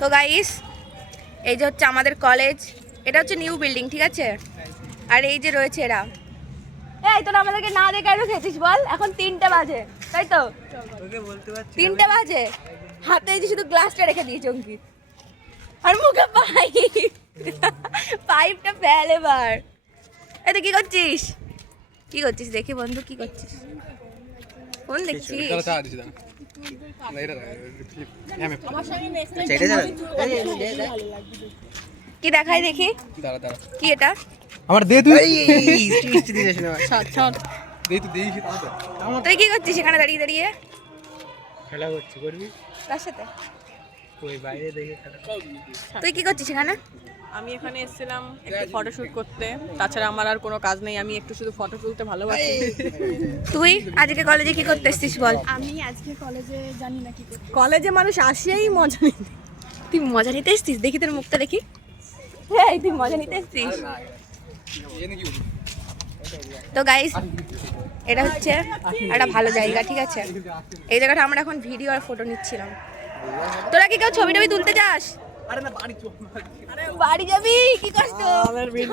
তো গাইস, এই যে হচ্ছে আমাদের কলেজ, এটা হচ্ছে নিউ বিল্ডিং, ঠিক আছে। আর এই যে রয়েছে এরা। এই তোরা আমাদেরকে না দেখে রেখেছিস বল, এখন 3টে বাজে, তাই তো? 3টে বাজে, হাতে এই যে শুধু গ্লাসটা রেখে দিয়েছে অঙ্কিত, আর মুখে পাইপটা ফেল এবার। এই তুই কি করছিস? কি করছিস দেখি বন্ধু, কি করছিস? ফোন দেখছিস? কি দেখাই দেখি, কি এটা? আমার দে তুই তুই কি করছিস এখানে দাঁড়িয়ে দাঁড়িয়ে? খেলা করছি, করবি কার সাথে? ওই বাইরে দেখে খেলা। তুই কি করছিস এখানে? আমি এখানে এসেছিলাম একটু ফটোশুট করতে, তাছাড়া আমার আর কোনো কাজ নেই, আমি একটু শুধু ফটো তুলতে ভালোবাসি। তুই আজকে কলেজে কি করতে এসেছিস বল? আমি আজকে কলেজে জানি না কি করতে। কলেজে মানুষ আসেই মজা নিতে। তুই মজা নিতে এসেছিস? দেখি তোর মুখটা দেখি। এই তুই মজা নিতে এসেছিস? তো গাইস, এটা হচ্ছে একটা ভালো জায়গা, ঠিক আছে। এই জায়গাটা আমরা এখন ভিডিও আর ফটো নিচ্ছিলাম। তোরা কি কেউ ছবি টবি তুলতে যাস? বাড়ি যাবি? কি কষ্ট।